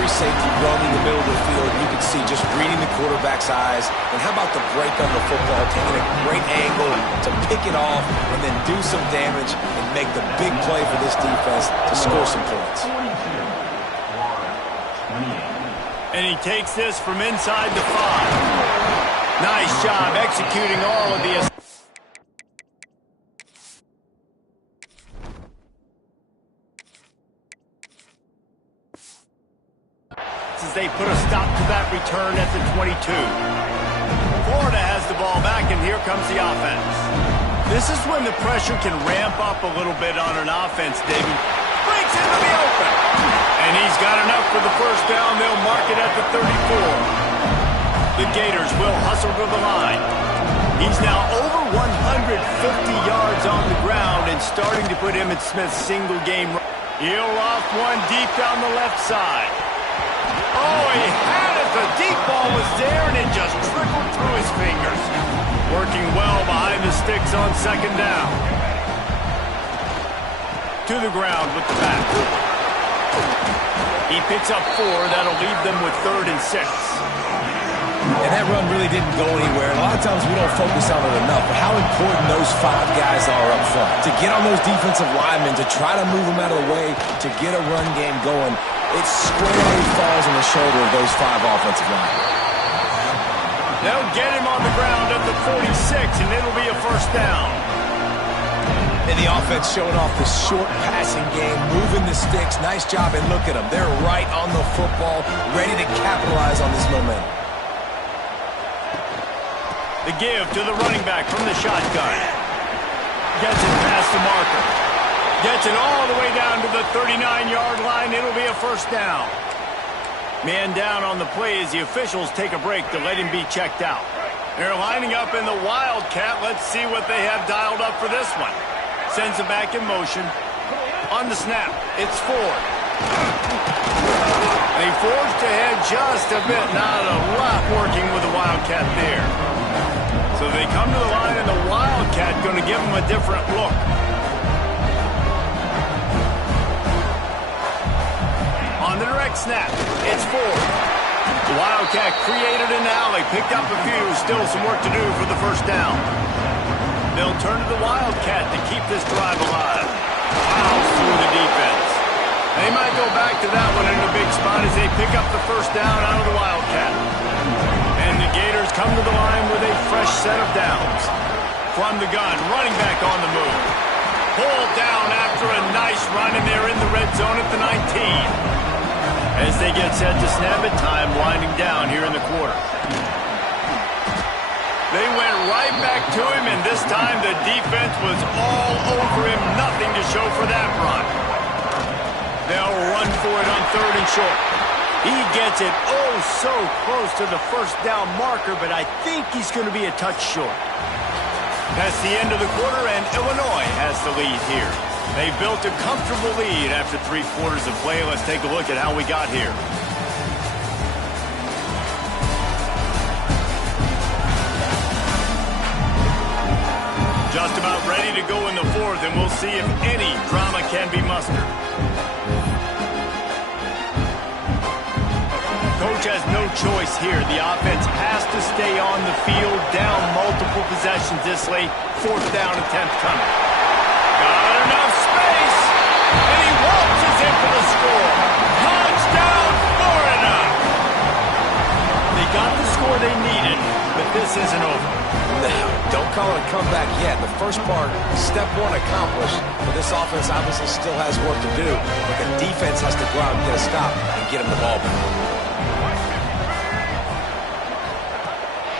Safety roaming the middle of the field, you can see just reading the quarterback's eyes. And how about the break on the football, taking a great angle to pick it off and then do some damage and make the big play for this defense to score some points. And he takes this from inside the 5. Nice job executing all of the... They put a stop to that return at the 22. Florida has the ball back, and here comes the offense. This is when the pressure can ramp up a little bit on an offense, David. Breaks into the open. And he's got enough for the first down. They'll mark it at the 34. The Gators will hustle to the line. He's now over 150 yards on the ground and starting to put Emmitt Smith's single game. He'll loft one deep down the left side. Oh, he had it. The deep ball was there, and it just trickled through his fingers. Working well behind the sticks on 2nd down. To the ground with the back. He picks up 4. That'll leave them with 3rd and 6. And that run really didn't go anywhere. A lot of times we don't focus on it enough, but how important those 5 guys are up front. To get on those defensive linemen, to try to move them out of the way, to get a run game going. It squarely falls on the shoulder of those 5 offensive linemen. They'll get him on the ground at the 46, and it'll be a first down. And the offense showing off the short passing game, moving the sticks. Nice job, and look at them. They're right on the football, ready to capitalize on this momentum. The give to the running back from the shotgun. Gets it past the marker. Gets it all the way down to the 39-yard line. It'll be a first down. Man down on the play as the officials take a break to let him be checked out. They're lining up in the Wildcat. Let's see what they have dialed up for this one. Sends it back in motion. On the snap, it's Ford. They forged ahead just a bit. Not a lot working with the Wildcat there. So they come to the line, and the Wildcat going to give them a different look. On the direct snap, it's Ford. The Wildcat created an alley, picked up a few, still some work to do for the first down. They'll turn to the Wildcat to keep this drive alive. Fouls through the defense. They might go back to that one in a big spot as they pick up the first down out of the Wildcat. And the Gators come to the line with a fresh set of downs. From the gun, running back on the move. Pulled down after a nice run, and they're in the red zone at the 19. As they get set to snap it, time winding down here in the quarter. They went right back to him, and this time the defense was all over him. Nothing to show for that run. They'll run for it on 3rd and short. He gets it oh so close to the first down marker, but I think he's going to be a touch short. That's the end of the quarter, and Illinois has the lead here. They built a comfortable lead after 3 quarters of play. Let's take a look at how we got here. Just about ready to go in the 4th, and we'll see if any drama can be mustered. Coach has no choice here. The offense has to stay on the field, down multiple possessions this late. 4th down attempt coming. Got enough space, and he waltzes in for the score. Touchdown, Florida! They got the score they needed, but this isn't over. No, don't call it a comeback yet. The first part, step 1 accomplished, but this offense obviously still has work to do. But the defense has to go out and get a stop and get him the ball back.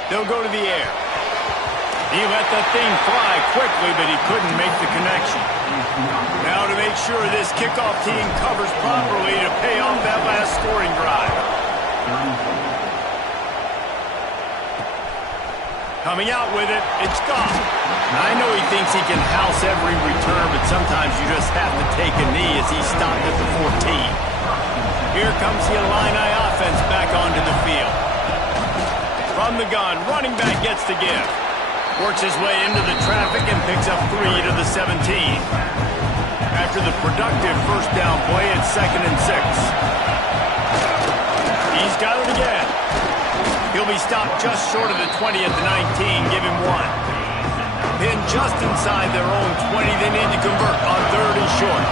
They'll go to the air. He let that thing fly quickly, but he couldn't make the connection. Now to make sure this kickoff team covers properly to pay off that last scoring drive. Coming out with it, it's gone. I know he thinks he can house every return, but sometimes you just have to take a knee as he stopped at the 14. Here comes the Illini offense back onto the field. From the gun, running back gets the give. Works his way into the traffic and picks up 3 to the 17. After the productive first down play, it's 2nd and 6. He's got it again. He'll be stopped just short of the 20 at the 19. Give him 1. Pinned just inside their own 20. They need to convert on 3rd and short.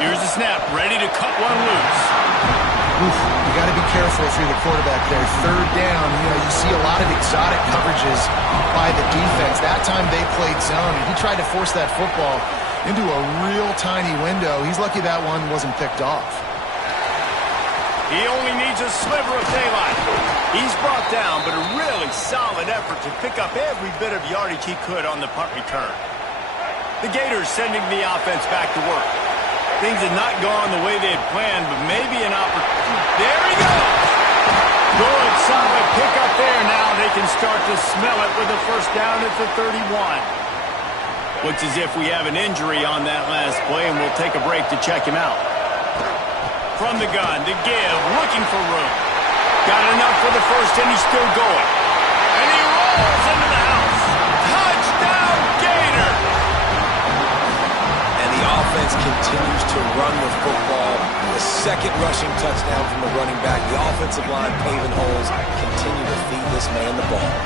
Here's the snap, ready to cut one loose. Oof, you got to be careful if you're the quarterback there. 3rd down, you see a lot of exotic coverages by the defense. That time they played zone, and he tried to force that football into a real tiny window. He's lucky that one wasn't picked off. He only needs a sliver of daylight. He's brought down, but a really solid effort to pick up every bit of yardage he could on the punt return. The Gators sending the offense back to work. Things had not gone the way they had planned, but maybe an opportunity. There he goes! Good, solid pickup there. Now they can start to smell it with a first down at the 31. Looks as if we have an injury on that last play, and we'll take a break to check him out. From the gun, to give, looking for room. Got enough for the first, and he's still going. And he rolls into the house. Touchdown, Gator! And the offense continues to run the football. The second rushing touchdown from the running back. The offensive line paving holes. Continue to feed this man the ball.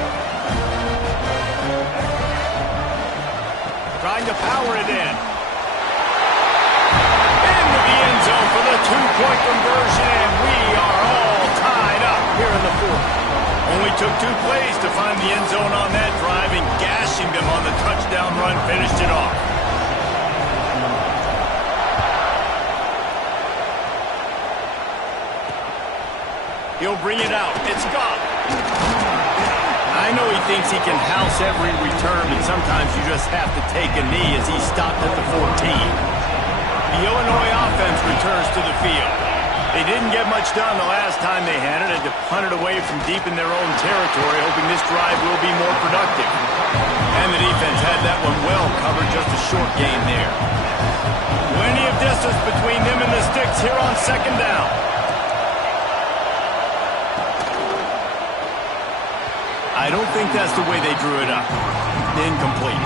Trying to power it in. Into the end zone for the 2-point conversion, and we are all tied up here in the 4th. Only took 2 plays to find the end zone on that drive, and gashing them on the touchdown run finished it off. He'll bring it out. It's gone. I know he thinks he can house every return, but sometimes you just have to take a knee as he stopped at the 14. The Illinois offense returns to the field. They didn't get much done the last time they had it. Had to punt it away from deep in their own territory, hoping this drive will be more productive. And the defense had that one well covered, just a short gain there. Plenty of distance between them and the sticks here on 2nd down. I don't think that's the way they drew it up. Incomplete.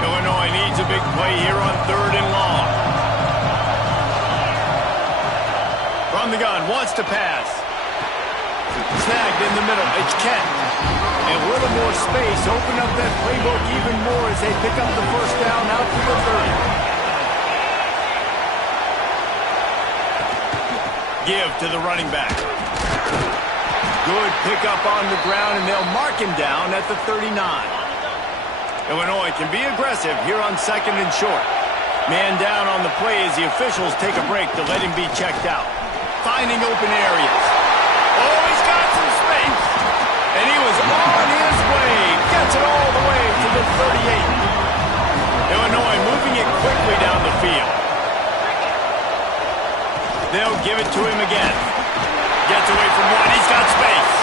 Illinois needs a big play here on 3rd and long. From the gun, wants to pass. Snagged in the middle. It's Kent. And a little more space. Open up that playbook even more as they pick up the first down out to the 30. Give to the running back. Good pickup on the ground, and they'll mark him down at the 39. Illinois can be aggressive here on 2nd and short. Man down on the play as the officials take a break to let him be checked out. Finding open areas. Oh, he's got some space. And he was on his way. Gets it all the way to the 38. Illinois moving it quickly down the field. They'll give it to him again. Gets away from one. He's got space.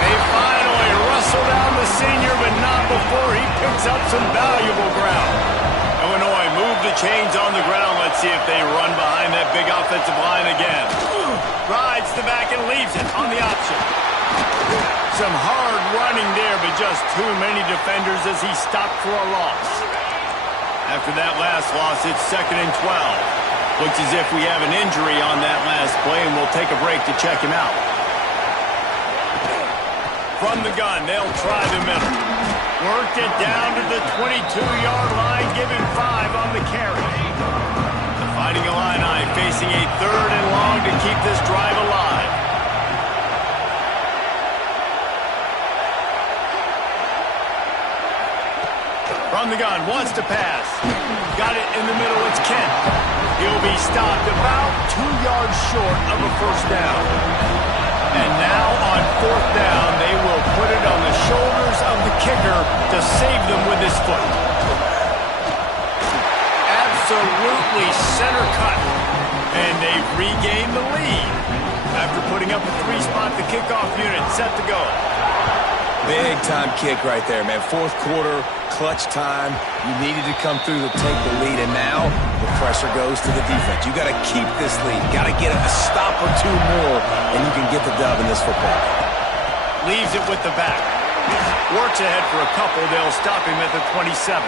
They finally wrestle down the senior, but not before he picks up some valuable ground. Illinois move the chains on the ground. Let's see if they run behind that big offensive line again. Rides the back and leaves it on the option. Some hard running there, but just too many defenders as he stopped for a loss. After that last loss, it's 2nd and 12. Looks as if we have an injury on that last play, and we'll take a break to check him out. From the gun, they'll try the middle. Worked it down to the 22-yard line, giving 5 on the carry. The Fighting Illini facing a 3rd and long to keep this drive alive. From the gun, wants to pass. Got it in the middle, it's Kent. He'll be stopped about 2 yards short of a first down. And now on 4th down, they will put it on the shoulders of the kicker to save them with his foot. Absolutely center cut. And they've regained the lead after putting up a 3-spot. The kickoff unit set to go. Big-time kick right there, man. Fourth quarter, clutch time. You needed to come through to take the lead, and now the pressure goes to the defense. You got to keep this lead. Got to get a stop or two more, and you can get the dub in this football. Leaves it with the back. Works ahead for a couple. They'll stop him at the 27.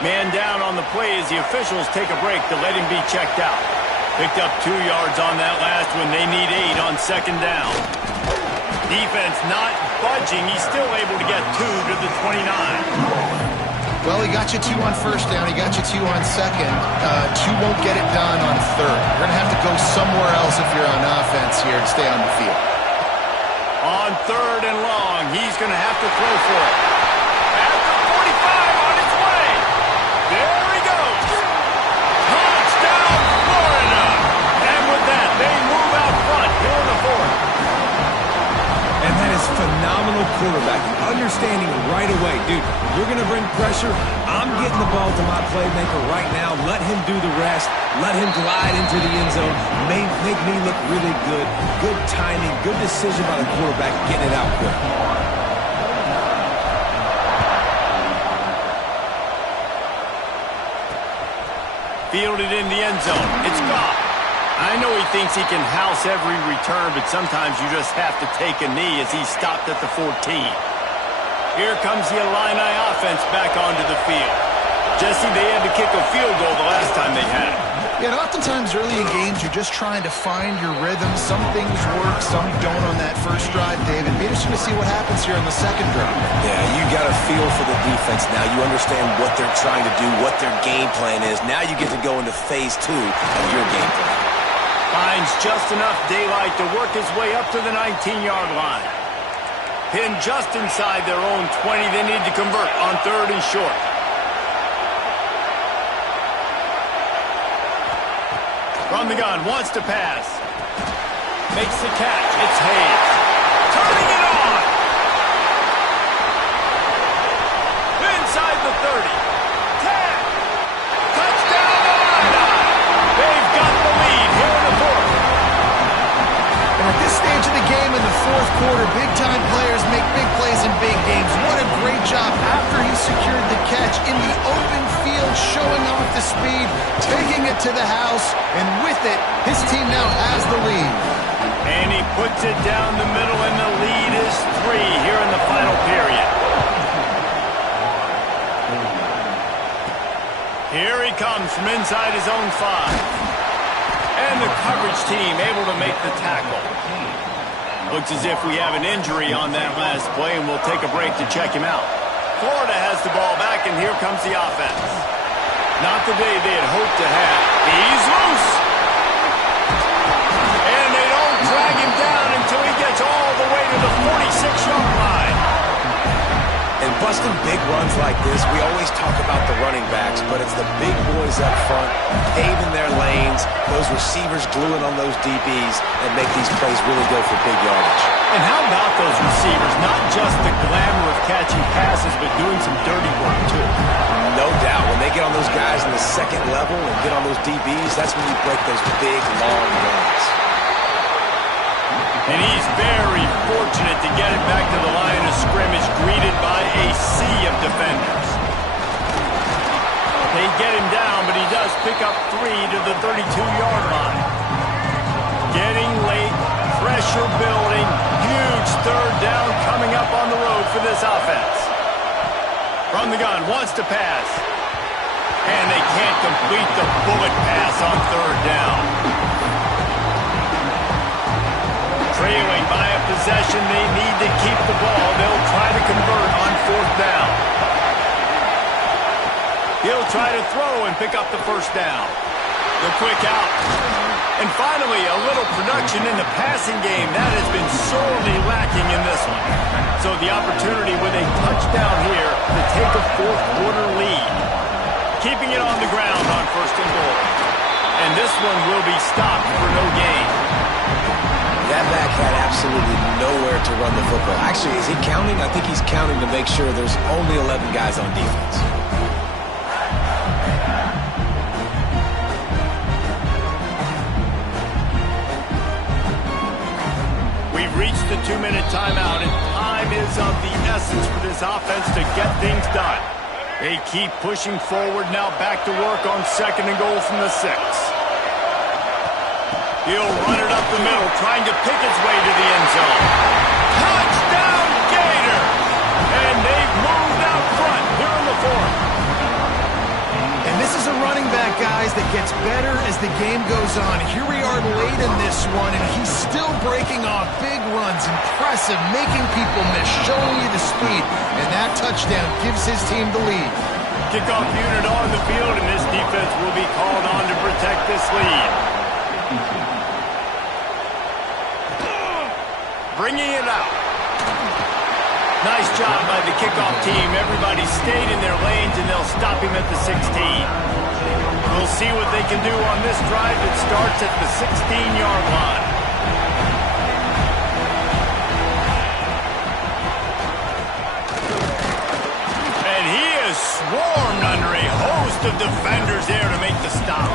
Man down on the play as the officials take a break to let him be checked out. Picked up 2 yards on that last one. They need 8 on second down. Defense not budging. He's still able to get 2 to the 29. Well, he got you 2 on first down. He got you 2 on second. 2 won't get it done on third. You're going to have to go somewhere else if you're on offense here to stay on the field. On third and long, he's going to have to throw for it. At the 45 on its way. There he goes. Touchdown, Florida. And with that, they move out front here in the fourth. And that is phenomenal quarterbacking. Understanding right away. Dude, you're going to bring pressure. I'm getting the ball to my playmaker right now. Let him do the rest. Let him glide into the end zone. Make me look really good. Good timing. Good decision by the quarterback getting it out quick. Fielded in the end zone. It's gone. I know he thinks he can house every return, but sometimes you just have to take a knee as he stopped at the 14. Here comes the Illini offense back onto the field. Jesse, they had to kick a field goal the last time they had it. Yeah, and oftentimes early in games, you're just trying to find your rhythm. Some things work, some don't on that first drive, David. Be interesting to see what happens here on the second drive. Yeah, you got a feel for the defense now. You understand what they're trying to do, what their game plan is. Now you get to go into phase 2 of your game plan. Finds just enough daylight to work his way up to the 19-yard line. Pinned just inside their own 20. They need to convert on third and short. From the gun, wants to pass. Makes the catch. It's Hayes. Turning it on. Inside the 30. 10. Touchdown, Illini. They've got the lead here in the fourth. And at this stage of the game in the fourth quarter, big-time players make big plays in big games. What a great job after he secured the catch in the open field, showing off the speed, taking it to the house, and with it, his team now has the lead. And he puts it down the middle, and the lead is 3 here in the final period. Here he comes from inside his own 5. And the coverage team able to make the tackle. Looks as if we have an injury on that last play, and we'll take a break to check him out. Florida has the ball back, and here comes the offense. Not the day they had hoped to have. He's loose. And they don't drag him down until he gets all the way to the 46-yard line. And busting big runs like this, we always talk about the running backs, but it's the big boys up front, paving their lanes, those receivers gluing on those DBs, and make these plays really go for big yardage. And how about those receivers? Not just the glamour of catching passes, but doing some dirty work, too. No doubt. When they get on those guys in the second level and get on those DBs, that's when you break those big, long runs. And he's very fortunate to get it back to the line of scrimmage, greeted by a sea of defenders. They get him down, but he does pick up 3 to the 32-yard line. Getting late, pressure building, huge third down coming up on the road for this offense. From the gun, wants to pass. And they can't complete the bullet pass on third down. Trailing by a possession, they need to keep the ball. They'll try to convert on fourth down. He'll try to throw and pick up the first down. The quick out. And finally, a little production in the passing game. That has been sorely lacking in this one. So the opportunity with a touchdown here to take a fourth quarter lead. Keeping it on the ground on first and goal. And this one will be stopped for no gain. That back had absolutely nowhere to run the football. Actually, is he counting? I think he's counting to make sure there's only 11 guys on defense. 2-minute timeout, and time is of the essence for this offense to get things done. They keep pushing forward now, back to work on 2nd and goal from the 6. He'll run it up the middle, trying to pick his way to the end zone. Touchdown, Gator! And they've moved out front here in the 4th. And this is a running back, guys, that gets better as the game goes on. Here we are late in this one, and he's still breaking off big runs. Impressive, making people miss, showing you the speed. And that touchdown gives his team the lead. Kickoff unit on the field, and this defense will be called on to protect this lead. Bringing it out. Nice job by the kickoff team. Everybody stayed in their lanes, and they'll stop him at the 16. We'll see what they can do on this drive that starts at the 16-yard line. And he is swarmed under a host of defenders there to make the stop.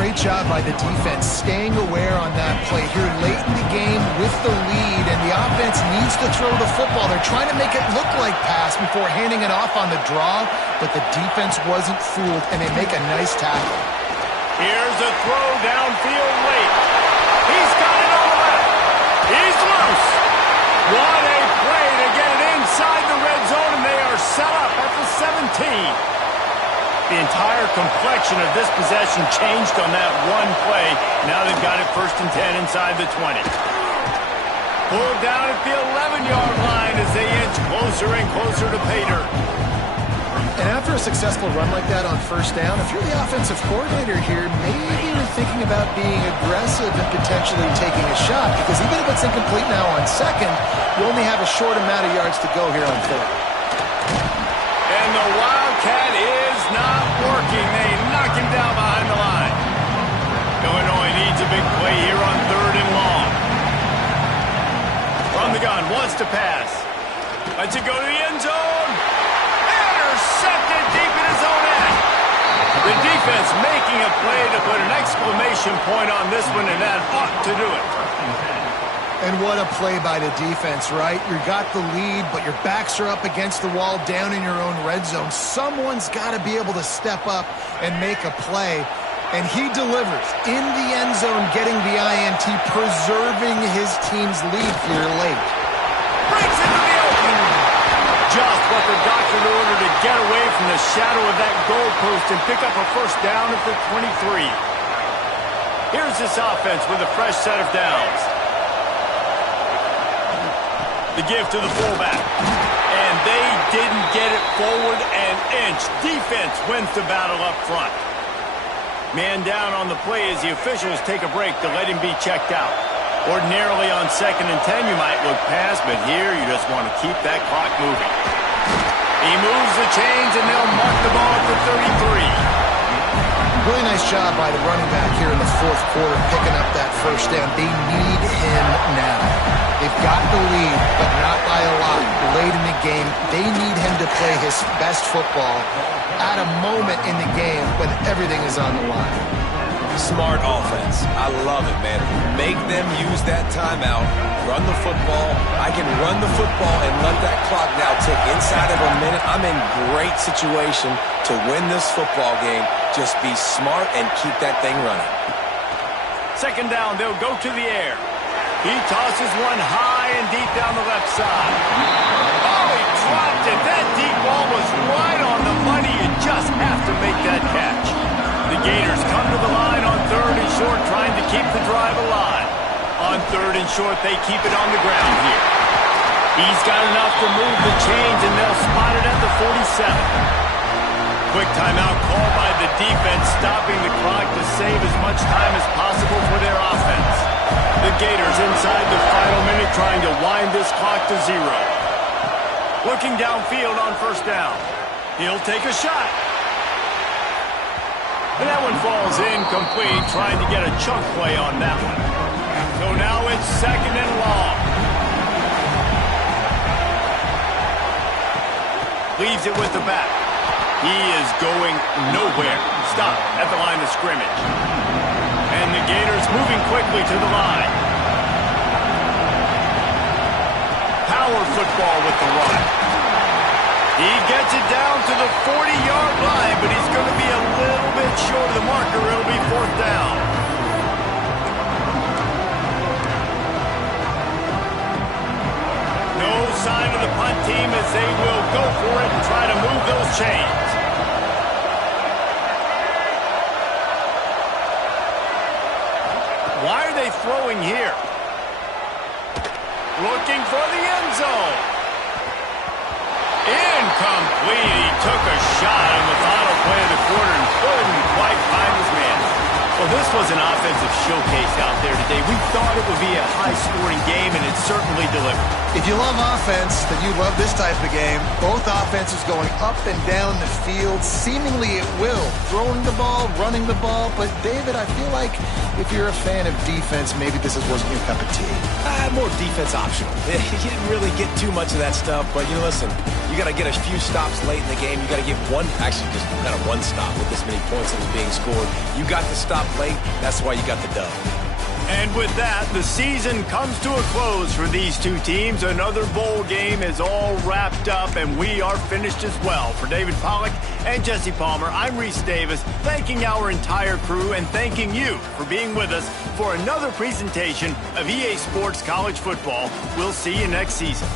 Great job by the defense staying aware on that play here late in the game with the lead, and the offense needs to throw the football. They're trying to make it look like pass before handing it off on the draw, but the defense wasn't fooled, and they make a nice tackle. Here's a throw downfield late. He's got it on the left. He's loose. What a play to get it inside the red zone, and they are set up at the 17. The entire complexion of this possession changed on that one play. Now they've got it 1st and 10 inside the 20. Pulled down at the 11-yard line as they inch closer and closer to Pater. And after a successful run like that on 1st down, if you're the offensive coordinator here, maybe you're thinking about being aggressive and potentially taking a shot, because even if it's incomplete now on 2nd, you only have a short amount of yards to go here on 3rd. And the Wildcat is not working. They knock him down behind the line. Illinois needs a big play here on 3rd and long. From the gun, wants to pass. Lets it go to the end zone. Intercepted deep in his own end. The defense making a play to put an exclamation point on this one, and that ought to do it. And what a play by the defense, right? You got the lead, but your backs are up against the wall down in your own red zone. Someone's got to be able to step up and make a play. And he delivers in the end zone, getting the INT, preserving his team's lead here late. Breaks into the open. Just what the doctor ordered to get away from the shadow of that goalpost and pick up a 1st down at the 23. Here's this offense with a fresh set of downs. The give to the fullback. And they didn't get it forward an inch. Defense wins the battle up front. Man down on the play as the officials take a break to let him be checked out. Ordinarily on 2nd and 10 you might look past, but here you just want to keep that clock moving. He moves the chains and they'll mark the ball at the 33. Really nice job by the running back here in the 4th quarter, picking up that 1st down. They need him now. They've got the lead, but not by a lot. Late in the game, they need him to play his best football at a moment in the game when everything is on the line. Smart offense. I love it, man. Make them use that timeout. Run the football. I can run the football and let that clock now tick inside of a minute. I'm in great situation to win this football game. Just be smart and keep that thing running. 2nd down, they'll go to the air. He tosses one high and deep down the left side. Oh, he dropped it. That deep ball was right on the money. You just have to make that catch. The Gators come to the line on 3rd and short, trying to keep the drive alive. On 3rd and short, they keep it on the ground here. He's got enough to move the chains, and they'll spot it at the 47. Quick timeout called by the defense, stopping the clock to save as much time as possible for their offense. The Gators inside the final minute, trying to wind this clock to 0. Looking downfield on 1st down. He'll take a shot. And that one falls incomplete, trying to get a chunk play on that one. So now it's 2nd and long. Leaves it with the back. He is going nowhere. Stop at the line of scrimmage. And the Gators moving quickly to the line. football with the run. He gets it down to the 40-yard line, but he's going to be a little bit short of the marker. It'll be 4th down. No sign of the punt team as they will go for it and try to move those chains. Why are they throwing here? Looking for the end zone. Incomplete. He took a shot on the final play of the quarter and couldn't quite find his man. Well, this was an offensive showcase out there today. We thought it would be a high-scoring game, and it certainly delivered. If you love offense, then you love this type of game. Both offenses going up and down the field, seemingly at will. Throwing the ball, running the ball. But, David, I feel like if you're a fan of defense, maybe this wasn't your cup of tea. More defense optional. You didn't really get too much of that stuff, but, listen, you got to get a few stops late in the game. You got to get one stop with this many points that was being scored. You got to stop late. That's why you got the dub. And with that, the season comes to a close for these two teams. Another bowl game is all wrapped up, and we are finished as well. For David Pollack and Jesse Palmer, I'm Reese Davis, thanking our entire crew and thanking you for being with us for another presentation of EA Sports College Football. We'll see you next season.